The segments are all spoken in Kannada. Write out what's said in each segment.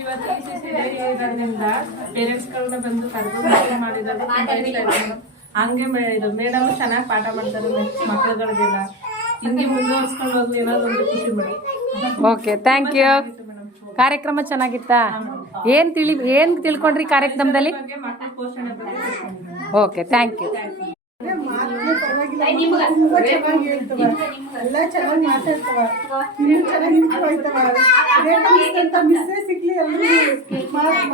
ಇವತ್ತು ICC ಡೇ ಇರೋದ್ರಿಂದ ಪೇರೆಂಟ್ಸ್ಗಳನ್ನ ಬಂದು ಕರೆದು ಮಾಡಿರೋದು ಹಂಗೆ ಇದು ಮೇಡಮ್ ಚೆನ್ನಾಗಿ ಪಾಠ ಮಾಡ್ತಾರೆ ಮಕ್ಕಳುಗಳಿಗೆಲ್ಲ ಹಿಂಗೆ ಮುಂದುವರ್ಸ್ಕೊಂಡು ಹೋಗ್ಲಿ ಅನ್ನೋದೊಂದು ಖುಷಿ ಮೇಡಮ್. Okay, thank you. ಕಾರ್ಯಕ್ರಮ ಚೆನ್ನಾಗಿತ್ತಾ? ಏನ್ ತಿಳ್ಕೊಂಡ್ರಿ ಕಾರ್ಯಕ್ರಮದಲ್ಲಿ? Okay, thank you. ಎಲ್ಲ ಚೆನ್ನಾಗಿ ಮಾತಾಡ್ತವ, ಇನ್ನೂ ಚೆನ್ನಾಗಿ ನಿಂತ್ಕೊಳ್ತವ. ಸಿಕ್ಲಿ ಎಲ್ರಿಗೂ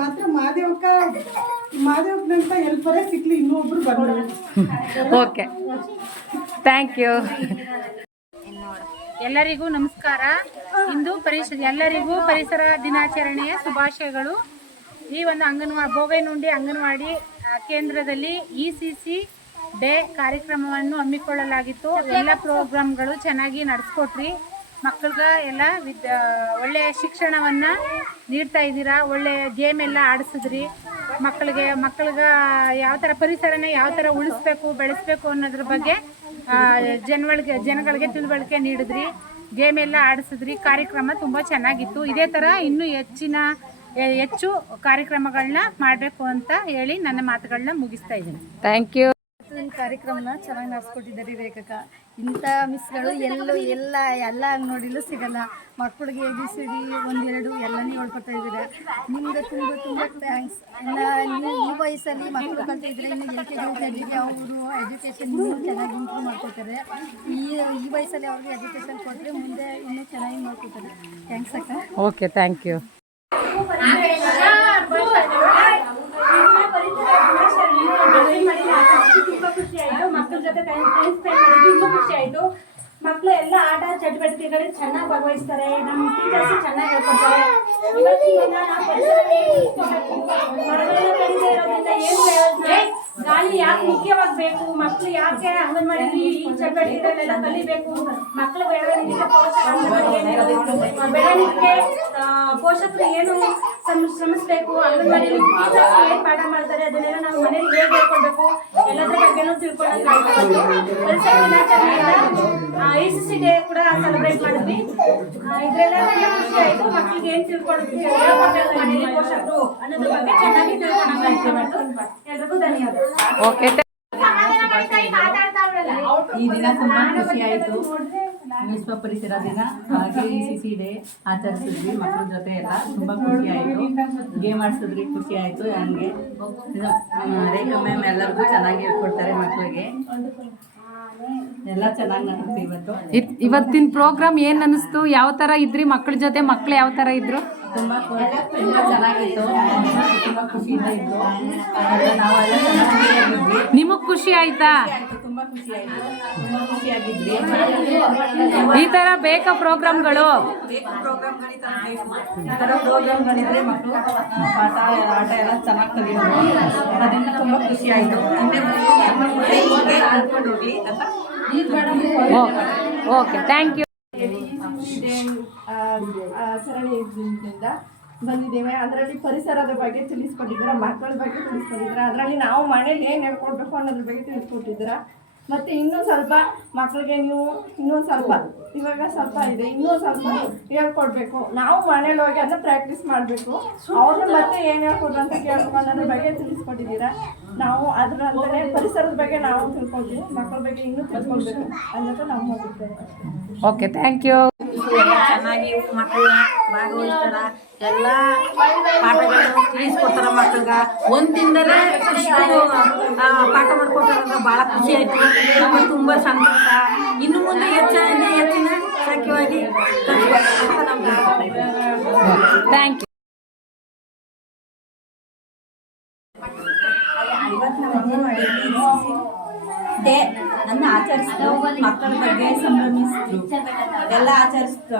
ಮಾತ್ರ ಮಾದೇವಕ್ಕನಂತ ಎಲ್ಪರೇ ಸಿಕ್ಲಿ, ಇನ್ನೂ ಒಬ್ರು ಬರ್ತಾರೆ. Okay, thank you. ಎಲ್ಲರಿಗೂ ನಮಸ್ಕಾರ. ಇಂದು ಎಲ್ಲರಿಗೂ ಪರಿಸರ ದಿನಾಚರಣೆಯ ಶುಭಾಶಯಗಳು. ಈ ಒಂದು ಬೋಗೈನುಂಡಿ ಅಂಗನವಾಡಿ ಕೇಂದ್ರದಲ್ಲಿ ECC ಡೇ ಕಾರ್ಯಕ್ರಮವನ್ನು ಹಮ್ಮಿಕೊಳ್ಳಲಾಗಿತ್ತು. ಎಲ್ಲ ಪ್ರೋಗ್ರಾಮ್ಗಳು ಚೆನ್ನಾಗಿ ನಡೆಸ್ಕೊಟ್ರಿ. ಮಕ್ಕಳಿಗೆ ಎಲ್ಲ ಒಳ್ಳೆಯ ಶಿಕ್ಷಣವನ್ನು ನೀಡ್ತಾ ಇದ್ದೀರಾ. ಒಳ್ಳೆಯ ಗೇಮ್ ಎಲ್ಲ ಆಡಿಸಿದ್ರಿ. ಮಕ್ಕಳಿಗೆ ಯಾವ ಥರ ಪರಿಸರನ ಯಾವ ಥರ ಉಳಿಸ್ಬೇಕು ಬೆಳೆಸ್ಬೇಕು ಅನ್ನೋದ್ರ ಬಗ್ಗೆ ಜನಗಳಿಗೆ ತಿಳುವಳಿಕೆ ನೀಡಿದ್ರಿ. ಗೇಮ್ ಎಲ್ಲ ಆಡಿಸಿದ್ರಿ. ಕಾರ್ಯಕ್ರಮ ತುಂಬ ಚೆನ್ನಾಗಿತ್ತು. ಇದೇ ಥರ ಇನ್ನೂ ಹೆಚ್ಚು ಕಾರ್ಯಕ್ರಮಗಳನ್ನ ಮಾಡಬೇಕು ಅಂತ ಹೇಳಿ ನನ್ನ ಮಾತುಗಳನ್ನ ಮುಗಿಸ್ತಾ ಇದ್ದೀನಿ. Thank you. ಕಾರ್ಯಕ್ರಮನ ಚೆನ್ನಾಗಿ ನಡೆಸ್ಕೊಟ್ಟಿದ್ದಾರೆ ರೇಖಕ್ಕ. ಇಂಥ ಮಿಸ್ಗಳು ಎಲ್ಲ ನೋಡಿಲೂ ಸಿಗಲ್ಲ. ಮಕ್ಕಳಿಗೆ ABCD 1, 2 ಎಲ್ಲನೇ ಹೇಳ್ಕೊಡ್ತಾ ಇದ್ದೀರಾ. ನಿಮ್ಗೆ ತುಂಬ ಥ್ಯಾಂಕ್ಸ್. ನೀವು ಈ ವಯಸ್ಸಲ್ಲಿ ಮಕ್ಕಳು ಕಲ್ತಿದ್ರೆ ಇನ್ನು LKG ಅವರು ಎಜುಕೇಷನ್ ಇನ್ನೂ ಚೆನ್ನಾಗಿ ಇಂಪ್ರೂವ್ ಮಾಡ್ಕೊತಾರೆ. ಈ ವಯಸ್ಸಲ್ಲಿ ಅವ್ರಿಗೆ ಎಜುಕೇಷನ್ ಕೊಟ್ಟರೆ ಮುಂದೆ ಇನ್ನೂ ಚೆನ್ನಾಗಿ ನೋಡ್ಕೊತಾರೆ. ಥ್ಯಾಂಕ್ಸ್ ಅಕ್ಕ. Okay, thank you. ಮಕ್ಕಳ ಜೊತೆ ಟೈಮ್ ಸ್ಪೆಂಡ್ ಮಾಡಿದ್ದು ಇನ್ನೂ ಖುಷಿ ಆಯಿತು. ಮಕ್ಕಳು ಎಲ್ಲ ಆಟ ಚಟುವಟಿಕೆಗಳಿಗೆ ಚೆನ್ನಾಗಿ ಭಾಗವಹಿಸ್ತಾರೆ. ನಮ್ಮ ಟೀಚರ್ಸ್ ಚೆನ್ನಾಗಿ ಹೇಳ್ಕೊಡ್ತಾರೆ. ಇವತ್ತಿನ ಗಾಳಿ ಯಾಕೆ ಮುಖ್ಯವಾಗಬೇಕು, ಮಕ್ಕಳು ಯಾಕೆ ಅಂಗನವಾಡಿ ಈ ಚಟುವಟಿಕೆಗಳೆಲ್ಲ ಕಲಿಬೇಕು, ಮಕ್ಕಳ ಬೆಳವಣಿಗೆ ಪೋಷಕರು ಏನು ಶ್ರಮಿಸ್ಬೇಕು, ಅಂಗನವಾಡಿ ಟೀಚರ್ಸ್ ಏನು ಪಾಠ ಮಾಡ್ತಾರೆ ಅದನ್ನೆಲ್ಲ ನಾವು ಮನೇಲಿ ಹೇಗೆ ಹೇಳ್ಕೊಡ್ಬೇಕು ಎಲ್ಲದ್ರ ಬಗ್ಗೆನೂ ತಿಳ್ಕೊಳ್ಳೋದು. ಪರಿಸರ ದಿನಾಚರಣೆಯಿಂದ ICC ಡೇ ಕೂಡ ಸೆಲೆಬ್ರೇಟ್ ಮಾಡಿದ್ವಿ. ಇದರೆಲ್ಲ ಖುಷಿ ಆಯಿತು. ಮಕ್ಕಳಿಗೆ ಏನು ತಿಳ್ಕೊಳ್ತೀವಿ ಮನೇಲಿ ಪೋಷಕರು ಅನ್ನೋದ್ರ ಬಗ್ಗೆ ಚೆನ್ನಾಗಿ ತಿಳ್ಕೊಂಡಾಯ್ತು. ಎಲ್ರಿಗೂ ಧನ್ಯವಾದ. ಓಕೆ, ಈ ದಿನ ತುಂಬಾ ಖುಷಿ ಆಯಿತು. ವಿಶ್ವ ಪರಿಸರ ದಿನ ಹಾಗೆ ECC ಡೇ ಆಚರಿಸಿದ್ವಿ. ಮಕ್ಕಳ ಜೊತೆ ಎಲ್ಲ ತುಂಬ ಖುಷಿ ಆಯಿತು. ಗೇಮ್ ಆಡಿಸಿದ್ರಿ, ಖುಷಿ ಆಯಿತು. ಹಂಗೆ ರೇಖಾ ಮ್ಯಾಮ್ ಎಲ್ಲರಿಗೂ ಚೆನ್ನಾಗಿ ಹೇಳ್ಕೊಡ್ತಾರೆ. ಮಕ್ಕಳಿಗೆ ಎಲ್ಲ ಚೆನ್ನಾಗಿ ನಡೆಯುತ್ತೆ. ಇವತ್ತಿನ ಪ್ರೋಗ್ರಾಮ್ ಏನ್ ಅನಿಸ್ತು? ಯಾವ ತರ ಇದ್ರಿ ಮಕ್ಕಳ ಜೊತೆ? ಮಕ್ಳು ಯಾವ ತರ ಇದ್ರು? ತುಂಬ ಚೆನ್ನಾಗಿತ್ತು. ತುಂಬ ಖುಷಿಯಿಂದ ಇತ್ತು. ನಾವೆಲ್ಲ ಚೆನ್ನಾಗಿದ್ವಿ. ನಿಮಗ್ ಖುಷಿ ಆಯ್ತಾ? ತುಂಬ ಖುಷಿ ಆಯಿತು. ತುಂಬ ಖುಷಿಯಾಗಿದ್ವಿ. ಈ ತರ ಬೇಕಾ ಪ್ರೋಗ್ರಾಮ್ಗಳು? ಈ ಥರ ಪ್ರೋಗ್ರಾಮ್ಗಳಿದ್ರೆ ಮಕ್ಕಳು ಆಟ ಎಲ್ಲ ಚೆನ್ನಾಗಿ ಕಲಿಯೋದು. ಅದರಿಂದ ತುಂಬ ಖುಷಿ ಆಯಿತು. Okay, thank you. ಆಚರಣೆಯಿಂದ ಬಂದಿದ್ದೇವೆ. ಅದರಲ್ಲಿ ಪರಿಸರದ ಬಗ್ಗೆ ತಿಳಿಸ್ಕೊಟ್ಟಿದ್ದೀರಾ, ಮಕ್ಕಳ ಬಗ್ಗೆ ತಿಳಿಸ್ಕೊಟ್ಟಿದ್ದೀರಾ. ಅದರಲ್ಲಿ ನಾವು ಮನೇಲಿ ಏನು ಹೇಳ್ಕೊಡ್ಬೇಕು ಅನ್ನೋದ್ರ ಬಗ್ಗೆ ತಿಳಿಸ್ಕೊಟ್ಟಿದ್ದೀರಾ. ಮತ್ತು ಇನ್ನೂ ಸ್ವಲ್ಪ ಮಕ್ಕಳಿಗೆ ನೀವು ಇನ್ನೊಂದು ಸ್ವಲ್ಪ ಇವಾಗ ಸ್ವಲ್ಪ ಇದೆ, ಇನ್ನೂ ಸ್ವಲ್ಪ ಹೇಳ್ಕೊಡ್ಬೇಕು. ನಾವು ಮನೇಲಿ ಹೋಗಿ ಅದನ್ನ ಪ್ರಾಕ್ಟೀಸ್ ಮಾಡಬೇಕು. ಅವ್ರನ್ನ ಮತ್ತೆ ಏನು ಹೇಳ್ಕೊಡ್ರು ಅಂತ ಕೇಳ್ಬೇಕು ಅನ್ನೋದ್ರ ಬಗ್ಗೆ ತಿಳಿಸ್ಕೊಟ್ಟಿದ್ದೀರಾ. ನಾವು ಅದರಂತಲೇ ಪರಿಸರದ ಬಗ್ಗೆ ನಾವು ತಿಳ್ಕೊಳ್ತೀವಿ, ಮಕ್ಕಳ ಬಗ್ಗೆ ಇನ್ನೂ ತಿಳ್ಕೊಳ್ಬೇಕು ಅನ್ನೋದು ನಾವು ಹೋಗುತ್ತೇವೆ. Okay, thank you. ಚೆನ್ನಾಗಿ ಮಕ್ಕಳನ್ನ ಭಾಗವಹಿಸ್ತಾರ. ಎಲ್ಲ ಪಾಠಗಳನ್ನು ತಿಳಿಸ್ಕೊಡ್ತಾರ. ಮಕ್ಕಳಿಗೆ ಒಂದಿಂದಲೇ ಇಷ್ಟು ಪಾಠ ಮಾಡ್ಕೊಡ್ತಾರಂದ್ರೆ ಭಾಳ ಖುಷಿ ಆಯಿತು. ನಮಗೆ ತುಂಬ ಸಂತೋಷ. ಇನ್ನು ಮುಂದೆ ಹೆಚ್ಚಿನ ಸಂಖ್ಯವಾಗಿ ಅಂತ ನಮ್ಗೆ ಥ್ಯಾಂಕ್ ಯು. ಇವತ್ತು ನಮ್ಮ ಅಂಗನವಾಡಿಯಲ್ಲಿ ಡೇ ಅನ್ನು ಆಚರಿಸ್ತು. ಮಕ್ಕಳ ಬಗ್ಗೆ ಸಂಭ್ರಮಿಸ್ತು, ಎಲ್ಲ ಆಚರಿಸ್ತು.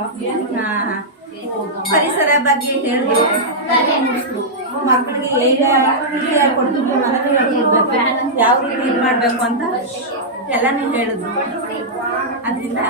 ಪರಿಸರ ಬಗ್ಗೆ ಹೇಳಿದ್ರು. ಮಕ್ಕಳಿಗೆ ಹೇಗೆ ಹೇಳ್ಕೊಡ್ತಿದ್ರು, ಮನೇಲಿ ಹೇಳ್ಕೊಡ್ಬೇಕು, ಯಾವ ರೀತಿ ಇದು ಮಾಡಬೇಕು ಅಂತ ಎಲ್ಲನೂ ಹೇಳಿದ್ರು. ಅದರಿಂದ